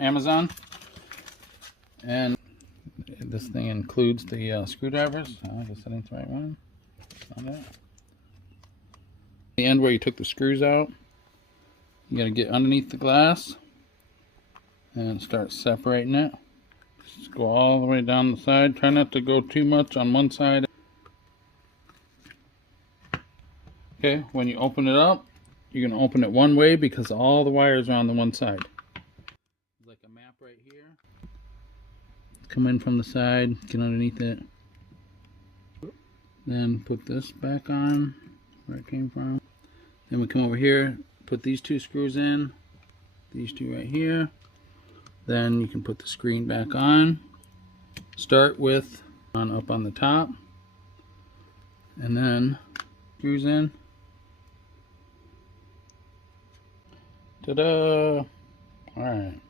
Amazon, and this thing includes the screwdrivers. I guess that ain't the right one. Not it. The end where you took the screws out, you got to get underneath the glass and start separating it. Just go all the way down the side. Try not to go too much on one side. Okay, when you open it up, you're going to open it one way because all the wires are on the one side. Like a map right here. Come in from the side, get underneath it. Then put this back on where it came from. Then we come over here, put these two screws in, these two right here. Then you can put the screen back on. Start with up on the top, and then screws in. Ta-da! All right.